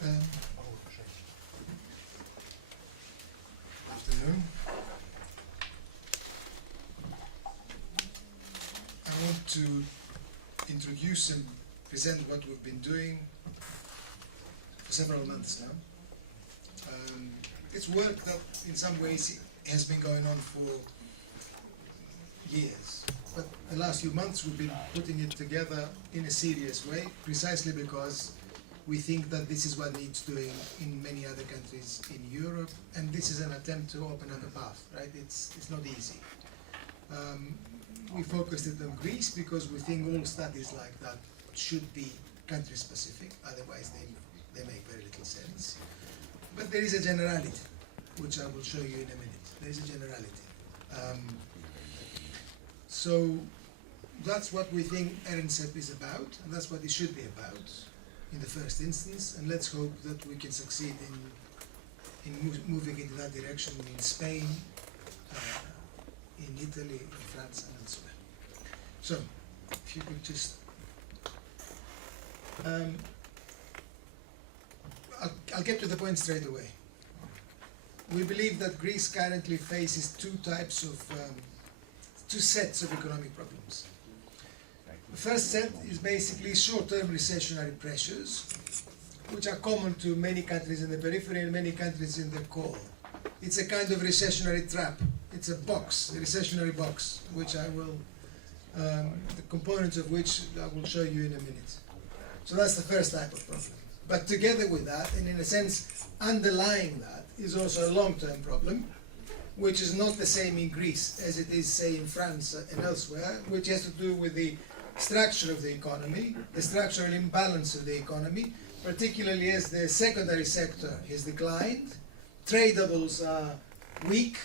Afternoon. I want to introduce and present what we've been doing for several months now. It's work that in some ways has been going on for years, but the last few months we've been putting it together in a serious way, precisely because we think that this is what needs doing in many other countries in Europe, and this is an attempt to open up a path, right? It's not easy. We focused it on Greece because we think all studies like that should be country specific, otherwise they make very little sense. But there is a generality, which I will show you in a minute. There is a generality. So that's what we think EReNSEP is about, and that's what it should be about in the first instance, and let's hope that we can succeed in moving into that direction in Spain, in Italy, in France, and elsewhere. So, if you could just... I'll get to the point straight away. We believe that Greece currently faces two sets of economic problems. The first set is basically short-term recessionary pressures, which are common to many countries in the periphery and many countries in the core. It's a kind of recessionary trap. It's a box, a recessionary box, which I will, the components of which I will show you in a minute. So that's the first type of problem. But together with that, and in a sense underlying that, is also a long-term problem, which is not the same in Greece as it is, say, in France and elsewhere, which has to do with the structure of the economy, the structural imbalance of the economy, particularly as the secondary sector has declined, tradables are weak,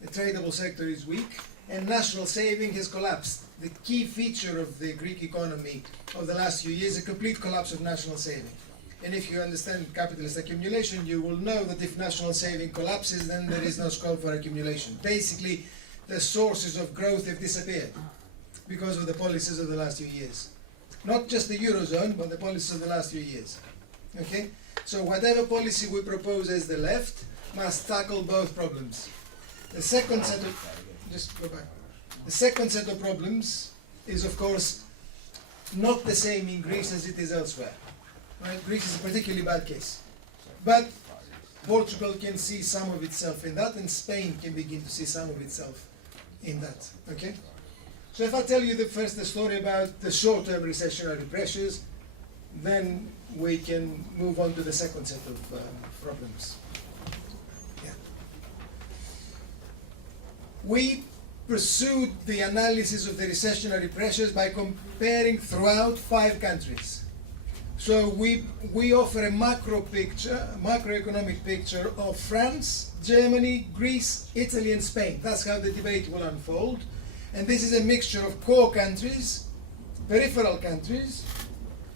the tradable sector is weak, and national saving has collapsed. The key feature of the Greek economy of the last few years is a complete collapse of national saving. And if you understand capitalist accumulation, you will know that if national saving collapses, then there is no scope for accumulation. Basically, the sources of growth have disappeared because of the policies of the last few years. Not just the Eurozone, but the policies of the last few years. Okay? So whatever policy we propose as the left must tackle both problems. The second set of... Just go back. The second set of problems is, of course, not the same in Greece as it is elsewhere. Right? Greece is a particularly bad case. But Portugal can see some of itself in that, and Spain can begin to see some of itself in that. Okay? So if I tell you the story about the short-term recessionary pressures, then we can move on to the second set of problems. Yeah. We pursued the analysis of the recessionary pressures by comparing throughout 5 countries. So we offer a macroeconomic picture of France, Germany, Greece, Italy, and Spain. That's how the debate will unfold. And this is a mixture of core countries, peripheral countries,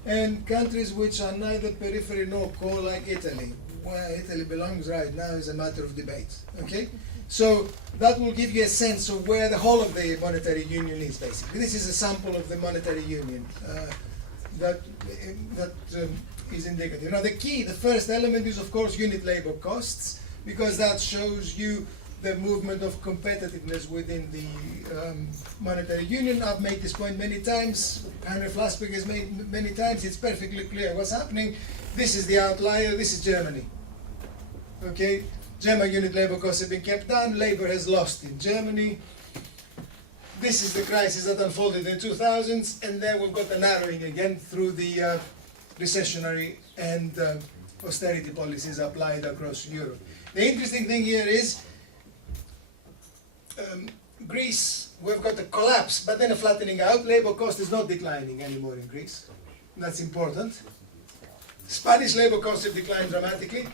and countries which are neither periphery nor core, like Italy. Where Italy belongs right now is a matter of debate. Okay? So that will give you a sense of where the whole of the monetary union is, basically. This is a sample of the monetary union that is indicative. Now the first element is, of course, unit labor costs, because that shows you the movement of competitiveness within the monetary union. I've made this point many times. Henry Flassbeck has made many times. It's perfectly clear what's happening. This is the outlier. This is Germany. Okay, German unit labor costs have been kept down. Labor has lost in Germany. This is the crisis that unfolded in the 2000s, and then we've got the narrowing again through the recessionary and austerity policies applied across Europe. The interesting thing here is Greece, we've got a collapse, but then a flattening out. Labor cost is not declining anymore in Greece. That's important. Spanish labor costs have declined dramatically,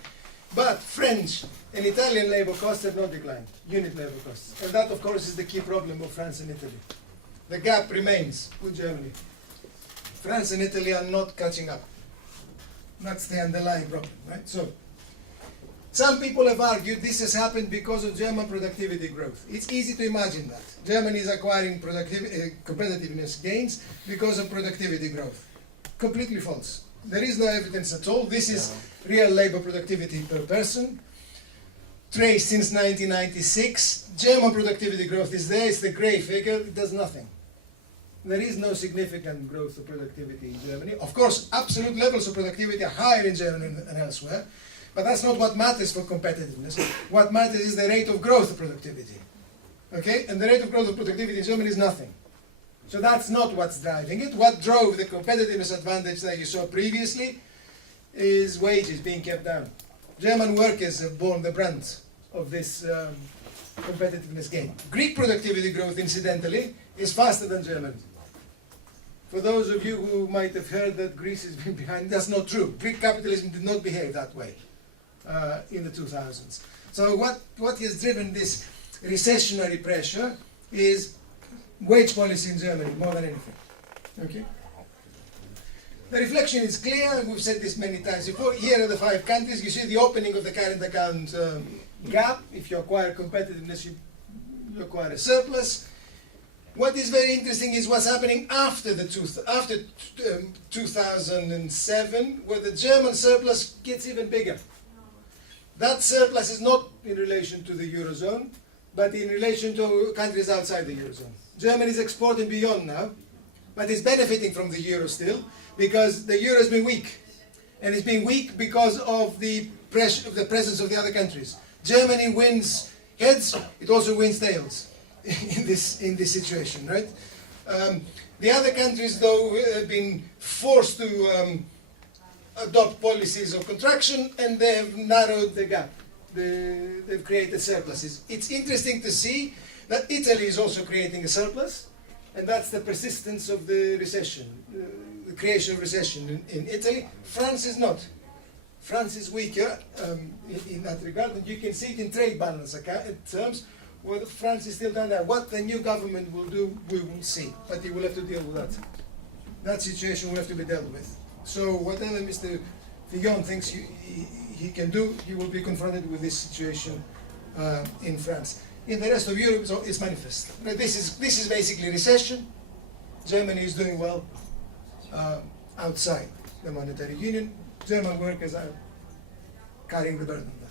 but French and Italian labor costs have not declined, unit labor costs. And that, of course, is the key problem of France and Italy. The gap remains with Germany. France and Italy are not catching up. That's the underlying problem, right? So, some people have argued this has happened because of German productivity growth. It's easy to imagine that. Germany is acquiring competitiveness gains because of productivity growth. Completely false. There is no evidence at all. This is real labor productivity per person, traced since 1996. German productivity growth is there. It's the grey figure. It does nothing. There is no significant growth of productivity in Germany. Of course, absolute levels of productivity are higher in Germany than elsewhere, but that's not what matters for competitiveness. What matters is the rate of growth of productivity. Okay? And the rate of growth of productivity in Germany is nothing. So that's not what's driving it. What drove the competitiveness advantage that you saw previously is wages being kept down. German workers have borne the brunt of this competitiveness gain. Greek productivity growth, incidentally, is faster than German. For those of you who might have heard that Greece has been behind, that's not true. Greek capitalism did not behave that way in the 2000s. So what has driven this recessionary pressure is wage policy in Germany, more than anything. Okay? The reflection is clear, we've said this many times before. Here are the 5 countries. You see the opening of the current account gap. If you acquire competitiveness, you acquire a surplus. What is very interesting is what's happening after 2007, where the German surplus gets even bigger. That surplus is not in relation to the Eurozone, but in relation to countries outside the Eurozone. Germany is exporting beyond now, but it's benefiting from the Euro still, because the Euro has been weak. And it's been weak because of the pressure of the presence of the other countries. Germany wins heads, it also wins tails in this situation, right? The other countries, though, have been forced to adopt policies of contraction, and they have narrowed the gap. They've created surpluses. It's interesting to see that Italy is also creating a surplus, and that's the persistence of the recession, the creation of recession in Italy. France is not. France is weaker in that regard, and you can see it in trade balance terms, where France is still down there. What the new government will do, we will see, but he will have to deal with that. That situation will have to be dealt with. So whatever Mr. Fillon thinks he can do, he will be confronted with this situation in France. In the rest of Europe, so it's manifest. This is basically recession. Germany is doing well outside the monetary union. German workers are carrying the burden of that.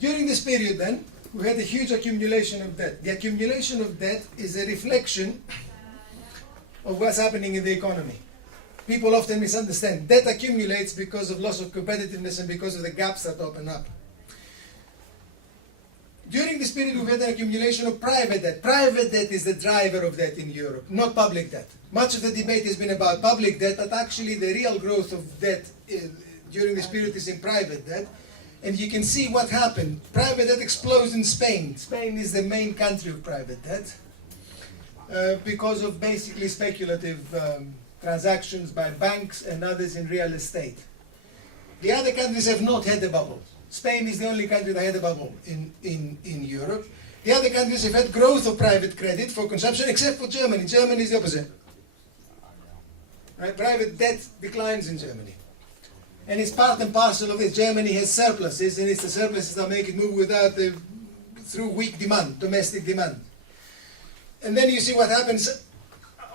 During this period then, we had a huge accumulation of debt. The accumulation of debt is a reflection of what's happening in the economy. People often misunderstand. Debt accumulates because of loss of competitiveness and because of the gaps that open up. During this period, we've had an accumulation of private debt. Private debt is the driver of debt in Europe, not public debt. Much of the debate has been about public debt, but actually the real growth of debt during this period is in private debt. And you can see what happened. Private debt explodes in Spain. Spain is the main country of private debt because of basically speculative transactions by banks and others in real estate. The other countries have not had a bubble. Spain is the only country that had a bubble in Europe. The other countries have had growth of private credit for consumption, except for Germany. Germany is the opposite. Right? Private debt declines in Germany. And it's part and parcel of it. Germany has surpluses, and it's the surpluses that make it move through weak demand, domestic demand. And then you see what happens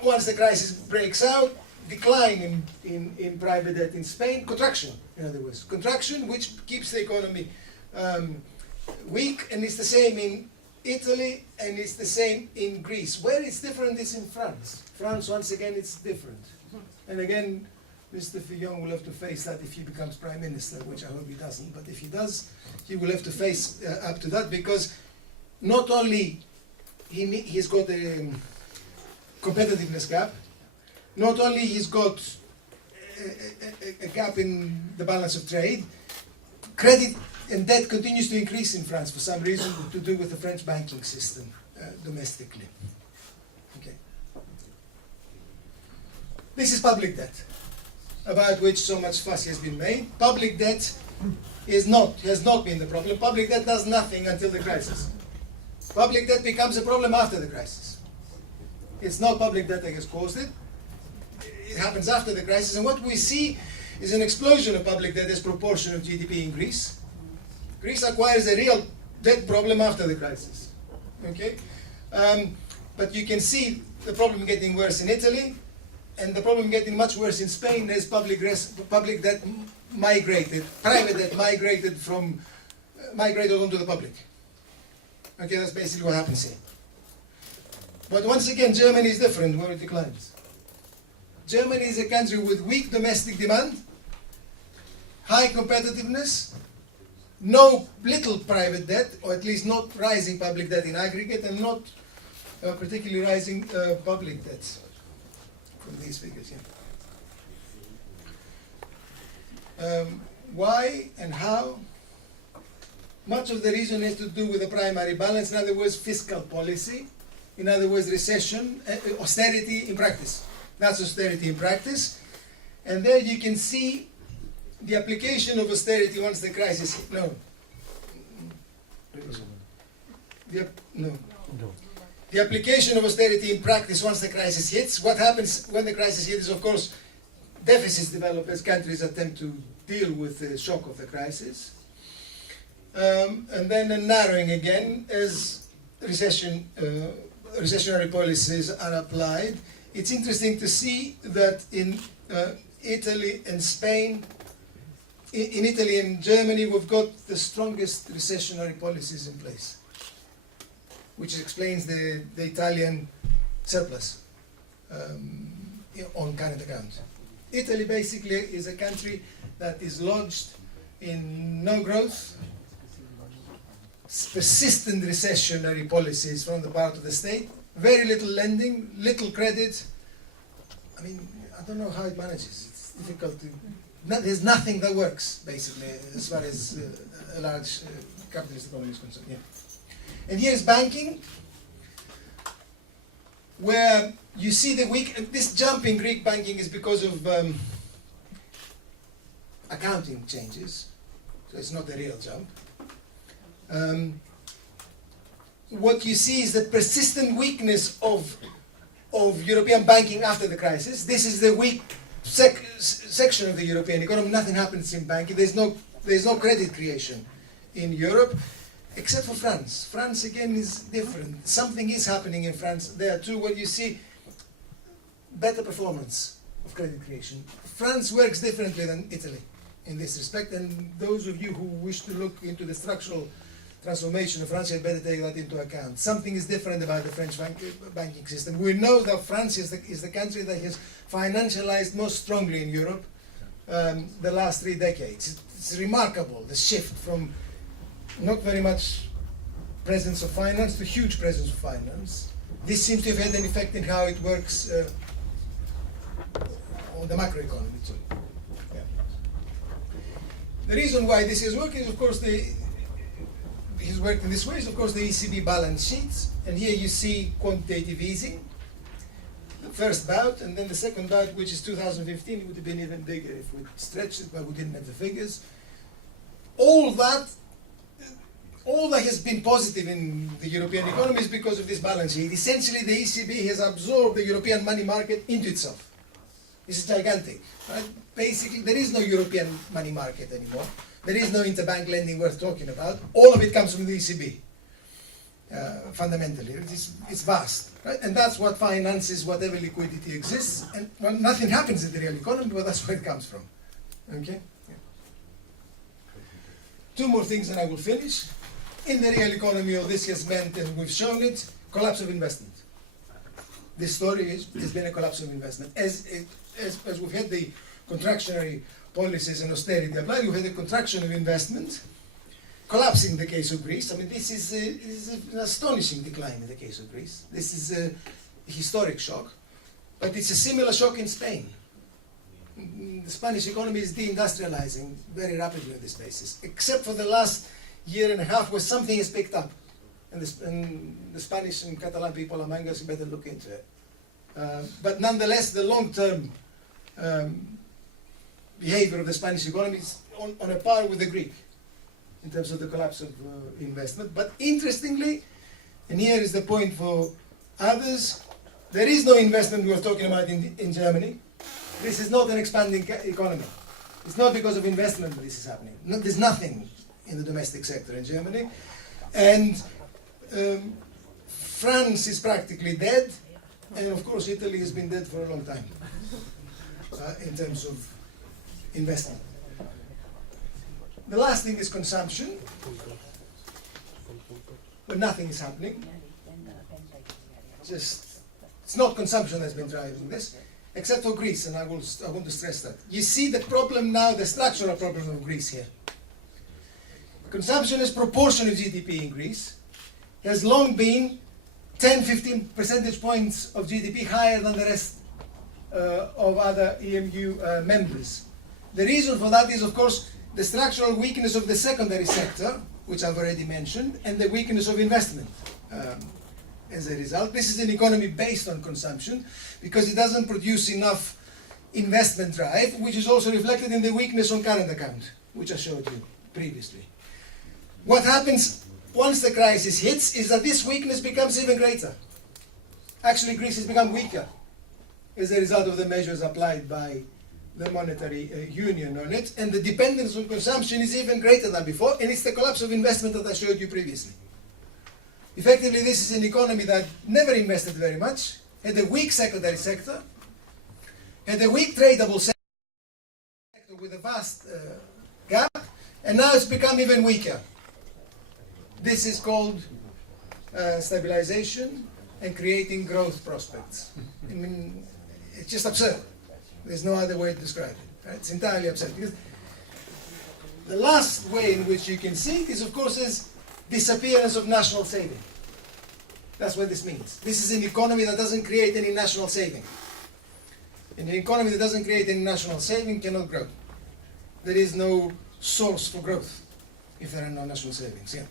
once the crisis breaks out. Decline in private debt in Spain, contraction, in other words. Contraction, which keeps the economy weak, and it's the same in Italy, and it's the same in Greece. Where it's different is in France. France, once again, it's different. And again, Mr. Fillon will have to face that if he becomes Prime Minister, which I hope he doesn't, but if he does, he will have to face up to that, because not only he's got a competitiveness gap, not only he's got a gap in the balance of trade, credit and debt continues to increase in France for some reason to do with the French banking system domestically. Okay. This is public debt, about which so much fuss has been made. Public debt has not been the problem. Public debt does nothing until the crisis. Public debt becomes a problem after the crisis. It's not public debt that has caused it. It happens after the crisis, and what we see is an explosion of public debt as proportion of GDP in Greece. Greece acquires a real debt problem after the crisis. Okay, but you can see the problem getting worse in Italy, and the problem getting much worse in Spain as public debt migrated, private debt migrated onto the public. Okay, that's basically what happens here. But once again, Germany is different, where it declines. Germany is a country with weak domestic demand, high competitiveness, little private debt, or at least not rising public debt in aggregate, and not particularly rising public debts from these figures here. Why and how? Much of the reason has to do with the primary balance, in other words, fiscal policy, in other words, recession, austerity in practice. That's austerity in practice. And there you can see the application of austerity once the crisis hit. No. The application of austerity in practice once the crisis hits. What happens when the crisis hits is, of course, deficits develop as countries attempt to deal with the shock of the crisis. And then a narrowing again as recessionary policies are applied. It's interesting to see that in Italy and Spain, in Italy and Germany, we've got the strongest recessionary policies in place, which explains the Italian surplus on current account. Italy basically is a country that is lodged in no growth, persistent recessionary policies from the part of the state, very little lending, little credit. I mean, I don't know how it manages. It's difficult to... there's nothing that works, basically, as far as a large capitalist economy is concerned. Yeah. And here's banking, where you see this jump in Greek banking is because of accounting changes, so it's not a real jump. What you see is the persistent weakness of European banking after the crisis. This is the weak section of the European economy. Nothing happens in banking. There's no credit creation in Europe, except for France. France again is different. Something is happening in France there too, where you see better performance of credit creation. France works differently than Italy in this respect, and those of you who wish to look into the structural transformation of France had better take that into account. Something is different about the French banking system. We know that France is the country that has financialized most strongly in Europe the last 3 decades. It's remarkable, the shift from not very much presence of finance to huge presence of finance. This seems to have had an effect in how it works on the macroeconomy too. Yeah. The reason why this is working is, of course, has worked in this way is, of course, the ECB Balance Sheets. And here you see quantitative easing. The first bout, and then the second bout, which is 2015, it would have been even bigger if we stretched it, but we didn't have the figures. All that has been positive in the European economy is because of this balance sheet. Essentially, the ECB has absorbed the European money market into itself. This is gigantic. Right? Basically, there is no European money market anymore. There is no interbank lending worth talking about. All of it comes from the ECB, fundamentally. It's vast. Right? And that's what finances whatever liquidity exists. And well, nothing happens in the real economy, but that's where it comes from. Okay? Yeah. 2 more things and I will finish. In the real economy, all this has meant, and we've shown it, collapse of investment. This story has been a collapse of investment. As we've had the contractionary policies and austerity applied, we've had a contraction of investment, collapsing in the case of Greece. I mean, this is an astonishing decline in the case of Greece. This is a historic shock, but it's a similar shock in Spain. The Spanish economy is deindustrializing very rapidly on this basis, except for the last year and a half where something has picked up. And the Spanish and Catalan people among us better look into it. But nonetheless, the long-term behavior of the Spanish economy is on a par with the Greek in terms of the collapse of investment. But interestingly, and here is the point for others, there is no investment we were talking about in Germany. This is not an expanding economy. It's not because of investment that this is happening. No, there's nothing in the domestic sector in Germany. And France is practically dead. And of course, Italy has been dead for a long time. in terms of investment. The last thing is consumption, but nothing is happening. It's not consumption that's been driving this, except for Greece, and I want to stress that. You see the problem now, the structural problem of Greece here. Consumption as proportion of GDP in Greece has long been 10-15 percentage points of GDP higher than the rest of other EMU members. The reason for that is, of course, the structural weakness of the secondary sector, which I've already mentioned, and the weakness of investment. As a result, this is an economy based on consumption because it doesn't produce enough investment drive, which is also reflected in the weakness on current account, which I showed you previously. What happens once the crisis hits is that this weakness becomes even greater. Actually, Greece has become weaker as a result of the measures applied by the monetary union on it, and the dependence on consumption is even greater than before, and it's the collapse of investment that I showed you previously. Effectively, this is an economy that never invested very much, had a weak secondary sector, had a weak tradable sector with a vast gap, and now it's become even weaker. This is called stabilization and creating growth prospects. I mean, it's just absurd. There's no other way to describe it. Right? It's entirely absurd. Because the last way in which you can see it is, of course, is disappearance of national saving. That's what this means. This is an economy that doesn't create any national saving. And an economy that doesn't create any national saving cannot grow. There is no source for growth if there are no national savings. Yeah.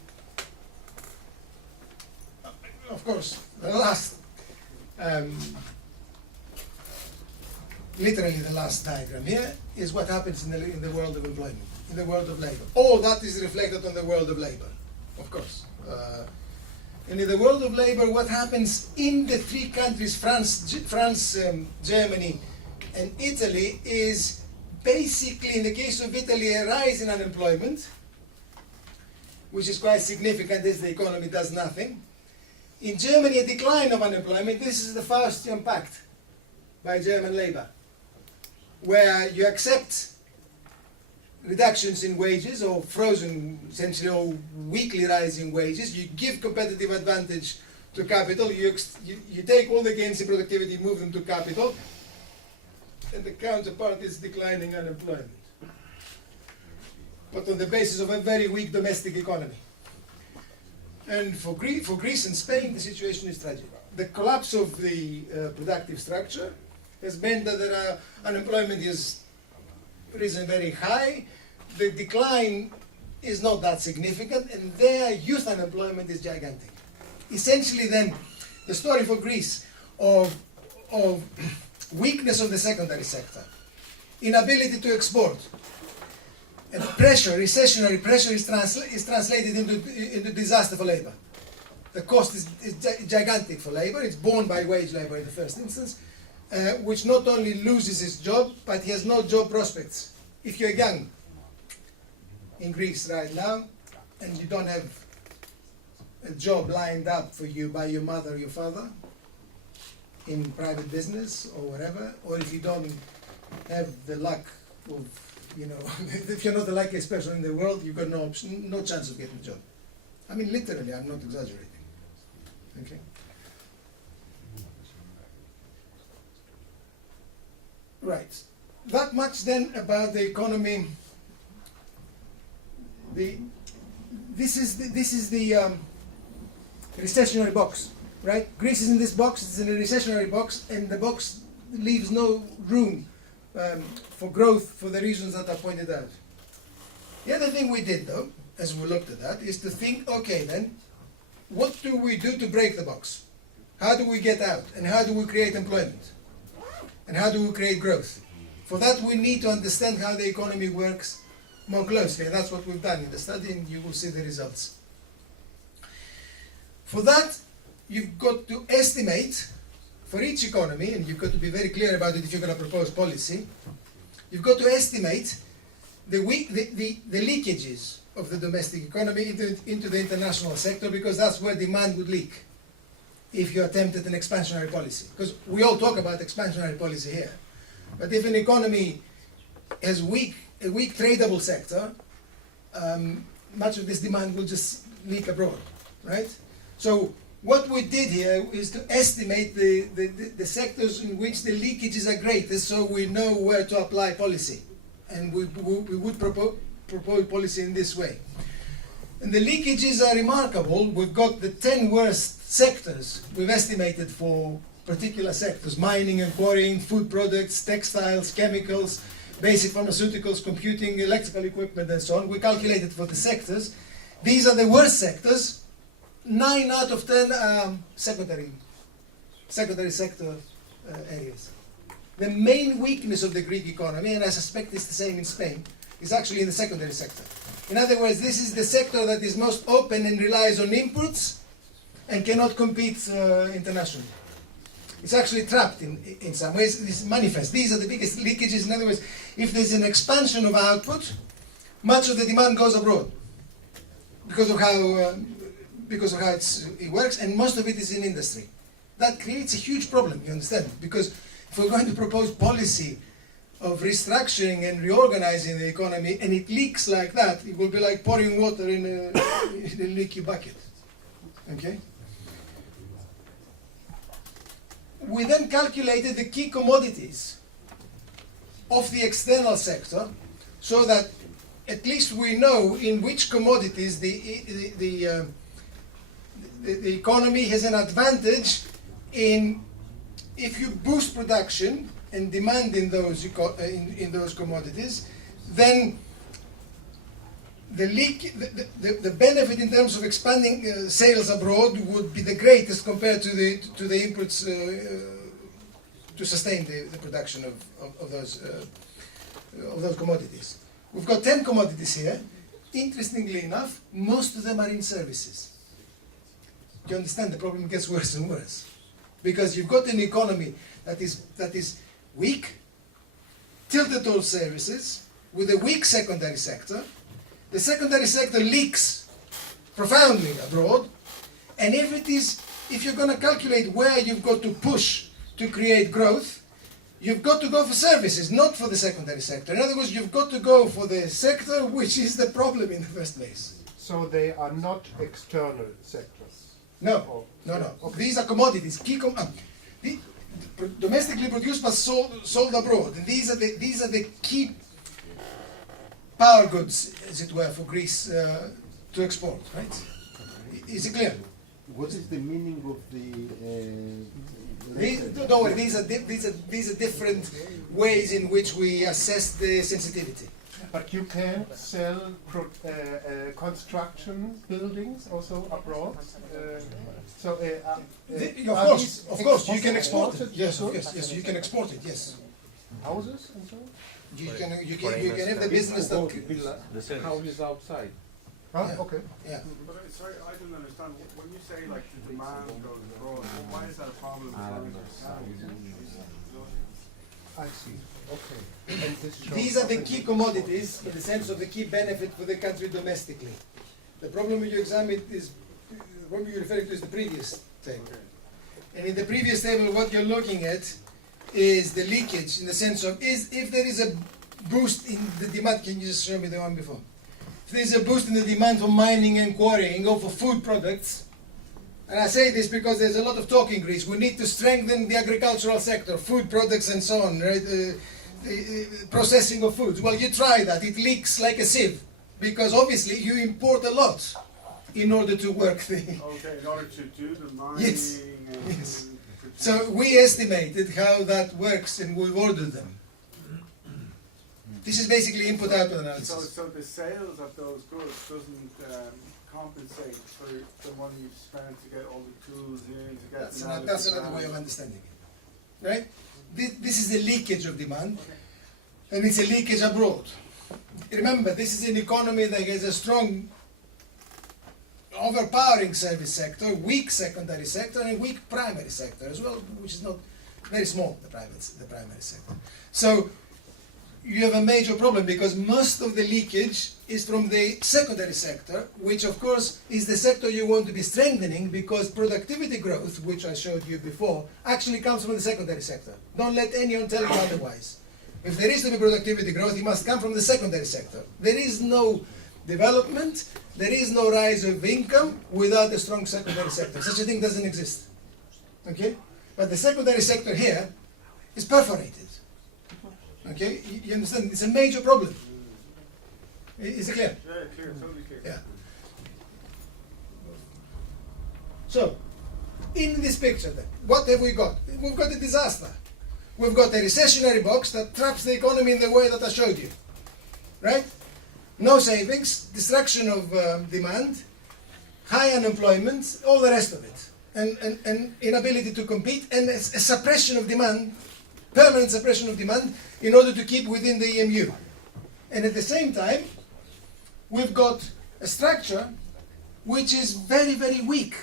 Of course, the last, literally the last diagram here is what happens in the world of employment, in the world of labor. All that is reflected on the world of labor, of course. And in the world of labor, what happens in the three countries, France, Germany, and Italy, is basically, in the case of Italy, a rise in unemployment, which is quite significant as the economy does nothing. In Germany, a decline of unemployment. This is the Faustian Pact by German labor, where you accept reductions in wages, or frozen, essentially, or weekly rising wages. You give competitive advantage to capital. You take all the gains in productivity, move them to capital, and the counterpart is declining unemployment, but on the basis of a very weak domestic economy. And for Greece and Spain, the situation is tragic. The collapse of the productive structure has meant that unemployment has risen very high. The decline is not that significant, and their youth unemployment is gigantic. Essentially, then, the story for Greece of weakness of the secondary sector, inability to export, and pressure, recessionary pressure, is translated into disaster for labor. The cost is gigantic for labor. It's borne by wage labor in the first instance, which not only loses its job, but he has no job prospects. If you're young in Greece right now, and you don't have a job lined up for you by your mother or your father in private business or whatever, or if you don't have the luck of, if you're not the luckiest person in the world, you've got no option, no chance of getting a job. I mean, literally, I'm not exaggerating. Okay. Right. That much then about the economy. This is the recessionary box, right? Greece is in this box. It's in a recessionary box, and the box leaves no room for growth for the reasons that I pointed out. The other thing we did, though, as we looked at that, is to think, okay, then, what do we do to break the box? How do we get out? And how do we create employment? And how do we create growth? For that, we need to understand how the economy works more closely, and that's what we've done in the study, and you will see the results. For that, you've got to estimate for each economy, and you've got to be very clear about it if you're going to propose policy. You've got to estimate the leakages of the domestic economy into the international sector, because that's where demand would leak if you attempted an expansionary policy. Because we all talk about expansionary policy here, But if an economy has a weak tradable sector, much of this demand will just leak abroad, right? So what we did here is to estimate the sectors in which the leakages are greatest, so we know where to apply policy. And we would propose policy in this way. And the leakages are remarkable. We've got the 10 worst sectors we've estimated for particular sectors: mining and quarrying, food products, textiles, chemicals, basic pharmaceuticals, computing, electrical equipment, and so on. We calculated for the sectors. These are the worst sectors. 9 out of 10 are secondary sector areas. The main weakness of the Greek economy, and I suspect it's the same in Spain, is actually in the secondary sector. In other words, this is the sector that is most open and relies on imports and cannot compete internationally. It's actually trapped in some ways. This is manifest. These are the biggest leakages. In other words, if there's an expansion of output, much of the demand goes abroad because of how it works, and most of it is in industry. That creates a huge problem, you understand? Because if we're going to propose policy of restructuring and reorganizing the economy, and it leaks like that, it will be like pouring water in a leaky bucket. Okay? We then calculated the key commodities of the external sector, so that at least we know in which commodities the economy has an advantage in. If you boost production and demand in those commodities, then the benefit in terms of expanding sales abroad would be the greatest compared to the inputs to sustain the production of those commodities. We've got 10 commodities here. Interestingly enough, most of them are in services. You understand, the problem gets worse and worse. Because you've got an economy that is weak, tilted towards services, with a weak secondary sector. The secondary sector leaks profoundly abroad, and if you're going to calculate where you've got to push to create growth, you've got to go for services, not for the secondary sector. In other words, you've got to go for the sector which is the problem in the first place. So they are not external sectors? No. Okay. These are commodities. Domestically produced but sold abroad. And these are the key power goods, as it were, for Greece to export. Right? Is it clear? What is the meaning of the? Don't worry. These are different ways in which we assess the sensitivity. But you can sell construction buildings also abroad. Of course, you can export it. Yes, you can export it. Yes. Houses and so on. You can have the business that. The houses outside. Yeah. Okay. Yeah. But sorry, I don't understand. When you say like the demand goes abroad, why is that a problem? I see. Okay. And These are the key commodities in the sense of the key benefit for the country domestically. The problem you examine is what you're referring to is the previous table. And in the previous table, what you're looking at is the leakage in the sense of if there is a boost in the demand. Can you just show me the one before? If there is a boost in the demand for mining and quarrying or for food products, and I say this because there's a lot of talk in Greece. We need to strengthen the agricultural sector, food products and so on, right? Processing of foods. Well, you try that. It leaks like a sieve because obviously you import a lot in order to work the. Okay, in order to do the mining. Yes. And Yes. So we estimated how that works and we've ordered them. This is basically input-output analysis. So the sales of those goods doesn't compensate for the money you've spent to get all the tools in, to get That's another way of understanding it. Right? This is the leakage of demand, and it's a leakage abroad. Remember, this is an economy that has a strong, overpowering service sector, weak secondary sector, and weak primary sector as well, which is not very small, the primary sector. So you have a major problem because most of the leakage is from the secondary sector, which of course is the sector you want to be strengthening because productivity growth, which I showed you before, actually comes from the secondary sector. Don't let anyone tell you otherwise. If there is to be productivity growth, it must come from the secondary sector. There is no development, there is no rise of income without a strong secondary sector. Such a thing doesn't exist. Okay? But the secondary sector here is perforated. Okay, you understand? It's a major problem. Is it clear? Yeah, clear, totally clear. Yeah. So, in this picture then, what have we got? We've got a disaster. We've got a recessionary box that traps the economy in the way that I showed you. Right? No savings, destruction of demand, high unemployment, all the rest of it. And inability to compete, and a suppression of demand, permanent suppression of demand in order to keep within the EMU. And at the same time, we've got a structure which is very, very weak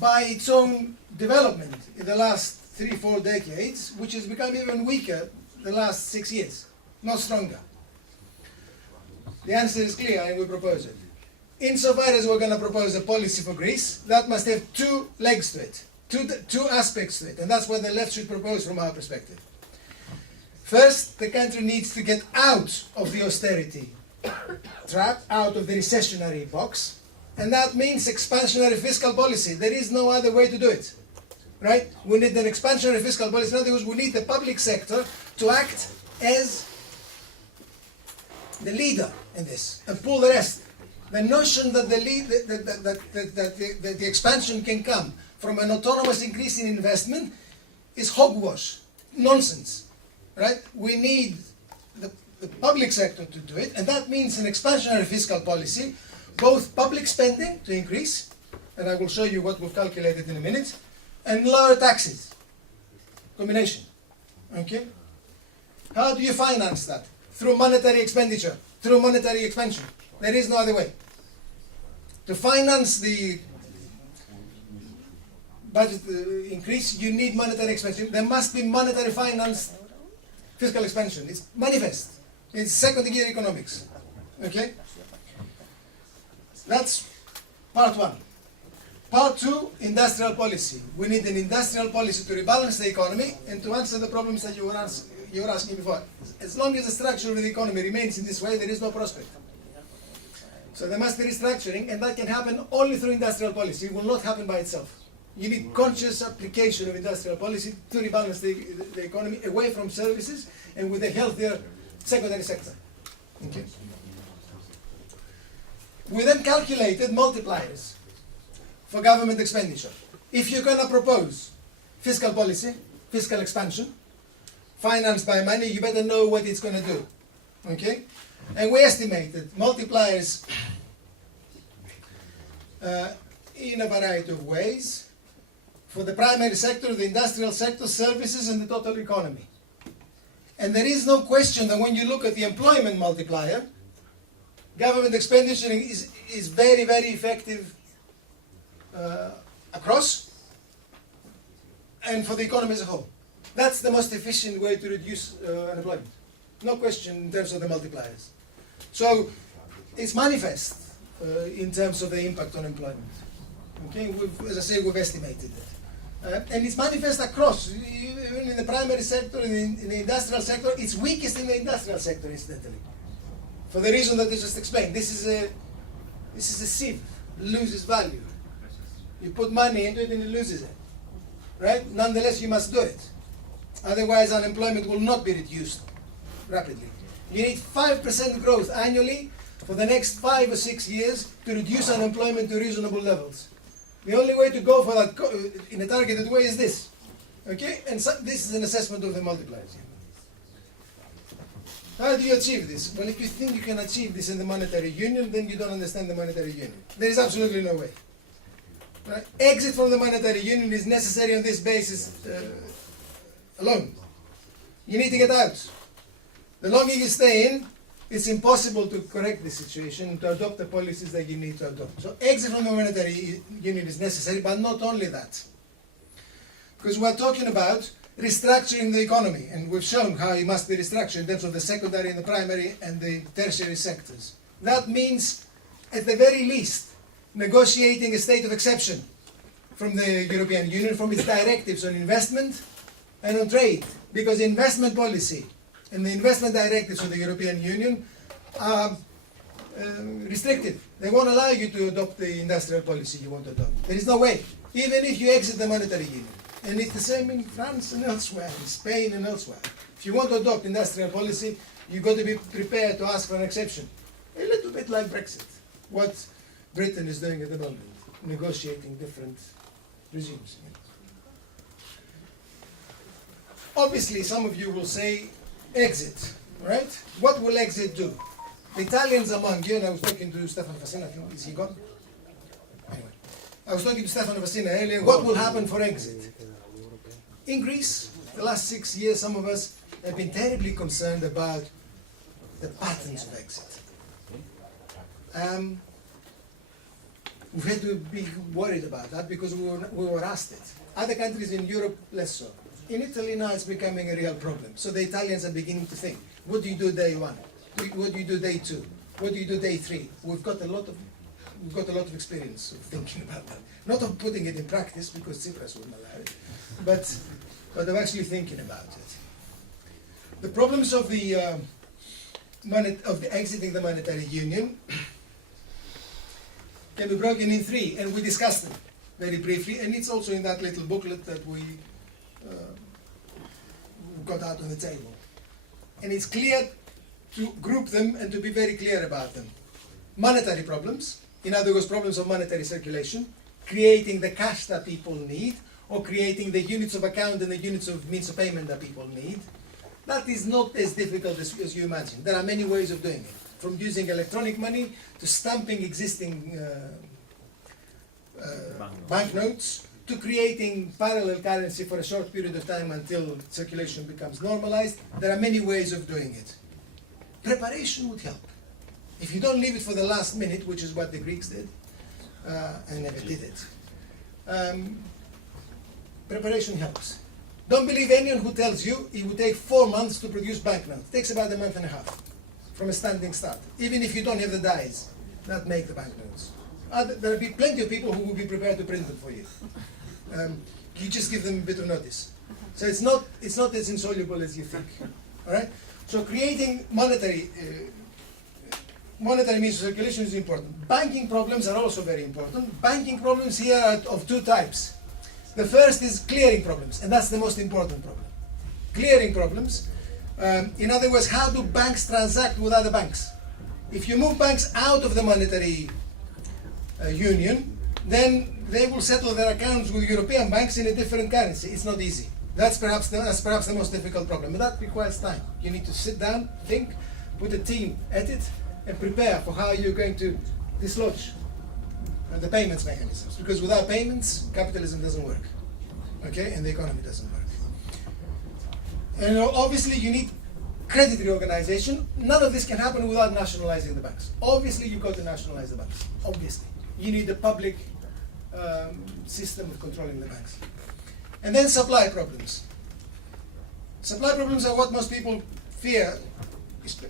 by its own development in the last 3-4 decades, which has become even weaker the last 6 years, not stronger. The answer is clear and we propose it. Insofar as we're going to propose a policy for Greece, that must have two legs to it. Two aspects to it, and that's what the left should propose from our perspective. First, the country needs to get out of the austerity trap, out of the recessionary box, and that means expansionary fiscal policy. There is no other way to do it, right? We need an expansionary fiscal policy. In other words, we need the public sector to act as the leader in this and pull the rest. The notion that the expansion can come from an autonomous increase in investment is hogwash, nonsense, right? We need the public sector to do it, and that means an expansionary fiscal policy, both public spending to increase, and I will show you what we've calculated in a minute, and lower taxes, combination, okay? How do you finance that? Through monetary expenditure, through monetary expansion. There is no other way. To finance the budget increase, you need monetary expansion. There must be monetary finance fiscal expansion. It's manifest. It's second degree economics. Okay? That's part one. Part two, industrial policy. We need an industrial policy to rebalance the economy and to answer the problems that you were asking before. As long as the structure of the economy remains in this way, there is no prospect. So there must be restructuring, and that can happen only through industrial policy. It will not happen by itself. You need conscious application of industrial policy to rebalance the economy away from services and with a healthier secondary sector. Okay. We then calculated multipliers for government expenditure. If you're going to propose fiscal policy, fiscal expansion, financed by money, you better know what it's going to do. Okay? And we estimated multipliers in a variety of ways for the primary sector, the industrial sector, services, and the total economy. And there is no question that when you look at the employment multiplier, government expenditure is very, very effective across and for the economy as a whole. That's the most efficient way to reduce unemployment. No question in terms of the multipliers. So it's manifest in terms of the impact on employment. Okay, as I say, we've estimated it. And it's manifest across, even in the primary sector, in the industrial sector. It's weakest in the industrial sector, incidentally. For the reason that I just explained. This is a sieve, loses value. You put money into it and it loses it. Right? Nonetheless, you must do it. Otherwise, unemployment will not be reduced rapidly. You need 5% growth annually for the next 5 or 6 years to reduce unemployment to reasonable levels. The only way to go for that in a targeted way is this. Okay? And so this is an assessment of the multipliers. How do you achieve this? Well, if you think you can achieve this in the monetary union, then you don't understand the monetary union. There is absolutely no way. Right? Exit from the monetary union is necessary on this basis alone. You need to get out. The longer you stay in, it's impossible to correct the situation and to adopt the policies that you need to adopt. So exit from the monetary union is necessary, but not only that. Because we're talking about restructuring the economy, and we've shown how it must be restructured in terms of the secondary and the primary and the tertiary sectors. That means, at the very least, negotiating a state of exception from the European Union, from its directives on investment and on trade, because investment policy and the investment directives of the European Union are restrictive. They won't allow you to adopt the industrial policy you want to adopt. There is no way, even if you exit the monetary union. And it's the same in France and elsewhere, in Spain and elsewhere. If you want to adopt industrial policy, you've got to be prepared to ask for an exception. A little bit like Brexit, what Britain is doing at the moment, negotiating different regimes. Obviously, some of you will say, exit, right? What will exit do? The Italians among you, and I was talking to Stefano Fassina, I think, is he gone? Anyway, I was talking to Stefano Fassina earlier, what will happen for exit? In Greece, the last 6 years, some of us have been terribly concerned about the patterns of exit. We've had to be worried about that because we were asked it. Other countries in Europe, less so. In Italy now it's becoming a real problem. So the Italians are beginning to think, what do you do day one? What do you do day two? What do you do day three? We've got a lot of experience of thinking about that. Not of putting it in practice, because Tsipras wouldn't allow it, but of actually thinking about it. The problems of the exiting the monetary union can be broken in three, and we discussed them very briefly, and it's also in that little booklet that we got out on the table. And it's clear to group them and to be very clear about them. Monetary problems, in other words, problems of monetary circulation, creating the cash that people need, or creating the units of account and the units of means of payment that people need. That is not as difficult as you imagine. There are many ways of doing it, from using electronic money to stamping existing banknotes, to creating parallel currency for a short period of time until circulation becomes normalized. There are many ways of doing it. Preparation would help. If you don't leave it for the last minute, which is what the Greeks did, and never did it, preparation helps. Don't believe anyone who tells you it would take 4 months to produce banknotes. It takes about a month and a half from a standing start, even if you don't have the dies that make the banknotes. There will be plenty of people who will be prepared to print them for you. You just give them a bit of notice. So it's not as insoluble as you think. All right. So creating monetary means of circulation is important. Banking problems are also very important. Banking problems here are of two types. The first is clearing problems, and that's the most important problem. Clearing problems. In other words, how do banks transact with other banks? If you move banks out of the monetary union, then they will settle their accounts with European banks in a different currency. It's not easy. That's perhaps the most difficult problem, but that requires time. You need to sit down, think, put a team at it, and prepare for how you're going to dislodge the payments mechanisms. Because without payments, capitalism doesn't work, okay, and the economy doesn't work. And obviously, you need credit reorganization. None of this can happen without nationalizing the banks. Obviously, you've got to nationalize the banks. Obviously, you need a public system of controlling the banks. And then supply problems. Supply problems are what most people fear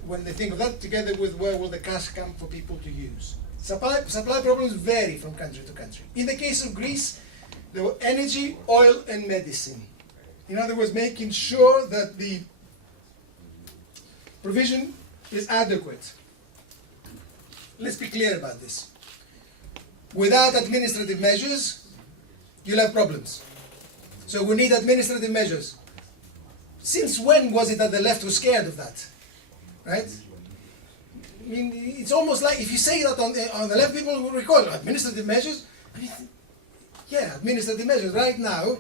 when they think of that, together with where will the cash come for people to use. Supply problems vary from country to country. In the case of Greece, there were energy, oil, and medicine. In other words, making sure that the provision is adequate. Let's be clear about this. Without administrative measures, you'll have problems. So we need administrative measures. Since when was it that the left was scared of that? Right? I mean, it's almost like if you say that on the left, people will recall administrative measures. I mean, yeah, administrative measures. Right now,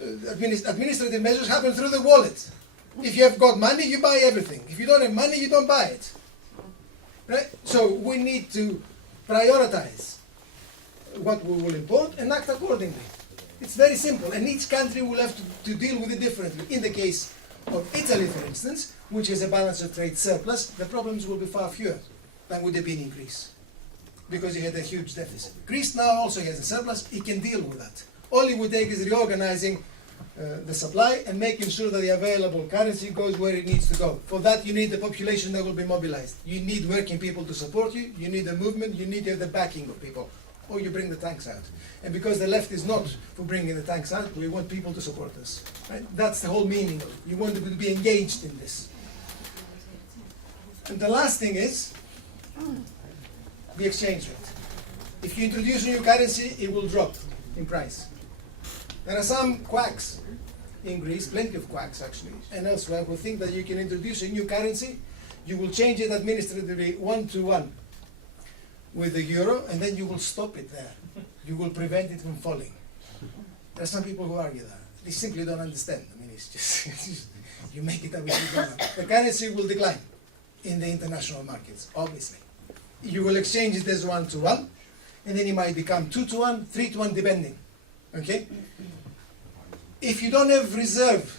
administrative measures happen through the wallet. If you have got money, you buy everything. If you don't have money, you don't buy it. Right? So we need to prioritize what we will import and act accordingly. It's very simple, and each country will have to deal with it differently. In the case of Italy, for instance, which has a balance of trade surplus, the problems will be far fewer than would have been in Greece, because it had a huge deficit. Greece now also has a surplus, it can deal with that. All it would take is reorganizing the supply and making sure that the available currency goes where it needs to go. For that, you need the population that will be mobilized. You need working people to support you. You need a movement. You need to have the backing of people, or you bring the tanks out. And because the left is not for bringing the tanks out, we want people to support us. Right? That's the whole meaning of it. You want them to be engaged in this. And the last thing is the exchange rate. If you introduce a new currency, it will drop in price. There are some quacks in Greece, plenty of quacks actually, and elsewhere, who think that you can introduce a new currency, you will change it administratively 1-to-1 with the euro, and then you will stop it there. You will prevent it from falling. There are some people who argue that. They simply don't understand. I mean, it's just you make it up with the dollar. The currency will decline in the international markets, obviously. You will exchange it as 1-to-1, and then it might become 2-to-1, 3-to-1, depending. Okay? If you don't have reserve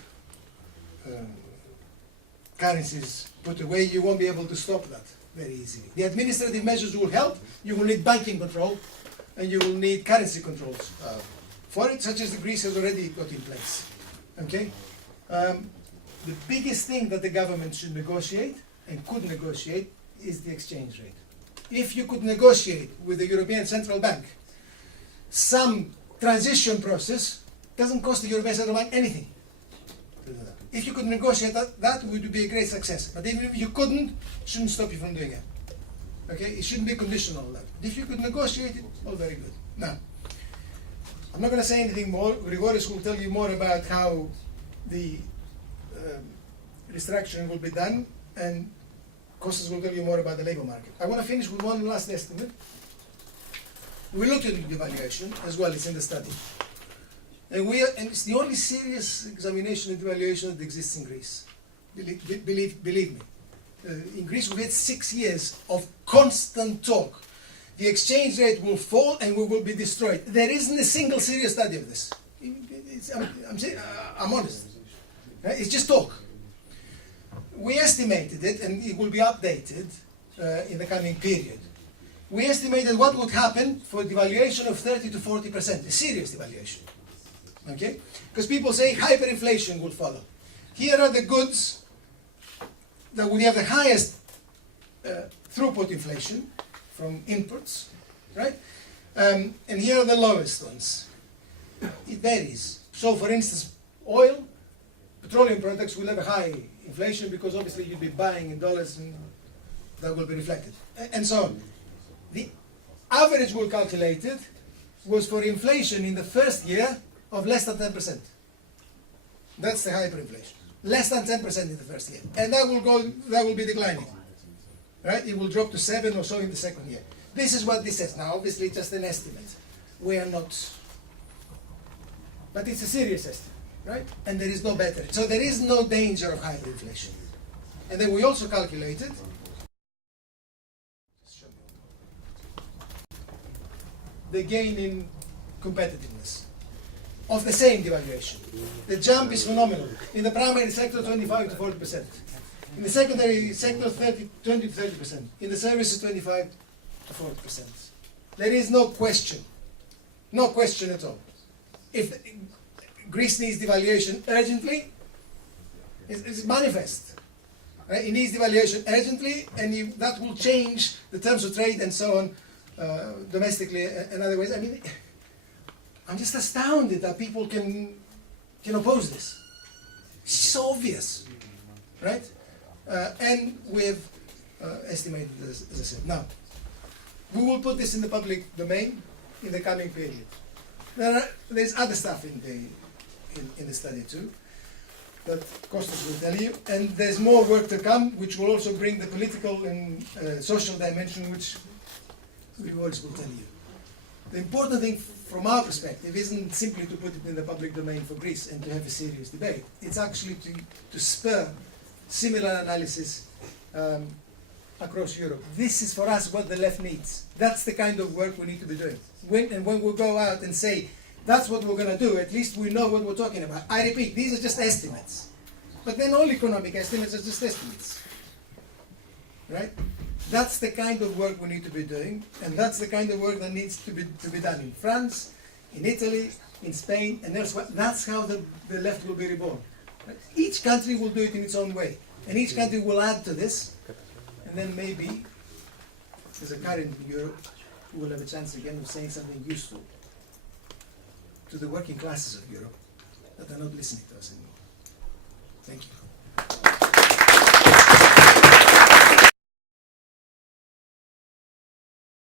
currencies put away, you won't be able to stop that very easily. The administrative measures will help. You will need banking control, and you will need currency controls for it, such as Greece has already got in place. Okay? The biggest thing that the government should negotiate and could negotiate is the exchange rate. If you could negotiate with the European Central Bank some transition process, doesn't cost the European Central Bank anything. If you could negotiate that would be a great success. But even if you couldn't, it shouldn't stop you from doing it. Okay? It shouldn't be conditional on that. If you could negotiate it, all very good. Now, I'm not going to say anything more. Grigoris will tell you more about how the restructuring will be done, and Costas will tell you more about the labor market. I want to finish with one last estimate. We looked at devaluation as well, it's in the study. And it's the only serious examination of devaluation that exists in Greece. Believe me. In Greece, we've had 6 years of constant talk. The exchange rate will fall and we will be destroyed. There isn't a single serious study of this. I'm honest. It's just talk. We estimated it, and it will be updated in the coming period. We estimated what would happen for devaluation of 30 to 40%, a serious devaluation. Okay? Because people say hyperinflation will follow. Here are the goods that would have the highest throughput inflation from inputs, right? And here are the lowest ones. It varies. So, for instance, oil, petroleum products will have a high inflation because obviously you'll be buying in dollars and that will be reflected, and so on. The average we calculated was for inflation in the first year of less than 10%. That's the hyperinflation. Less than 10% in the first year. And that will be declining. Right? It will drop to 7 or so in the second year. This is what this says. Now obviously it's just an estimate. We are not, but it's a serious estimate, right? And there is no better. So there is no danger of hyperinflation. And then we also calculated the gain in competitiveness of the same devaluation. The jump is phenomenal. In the primary sector, 25 to 40%. In the secondary sector, 20 to 30%. In the services, 25 to 40%. There is no question. No question at all. If Greece needs devaluation urgently, it's manifest. Right? It needs devaluation urgently, and that will change the terms of trade and so on domestically and other ways. I mean, I'm just astounded that people can oppose this. It's so obvious, right? And we've estimated this, as I said. Now, we will put this in the public domain in the coming period. There's other stuff in the study too that Costas will tell you, and there's more work to come, which will also bring the political and social dimension, which Grigoris will tell you. The important thing from our perspective isn't simply to put it in the public domain for Greece and to have a serious debate. It's actually to spur similar analysis across Europe. This is for us what the left needs. That's the kind of work we need to be doing. When we go out and say, that's what we're going to do, at least we know what we're talking about. I repeat, these are just estimates. But then all economic estimates are just estimates. Right? That's the kind of work we need to be doing, and that's the kind of work that needs to be done in France, in Italy, in Spain and elsewhere. That's how the left will be reborn. Right? Each country will do it in its own way, and each country will add to this, and then maybe there's a current in Europe who will have a chance again of saying something useful to the working classes of Europe that are not listening to us anymore. Thank you.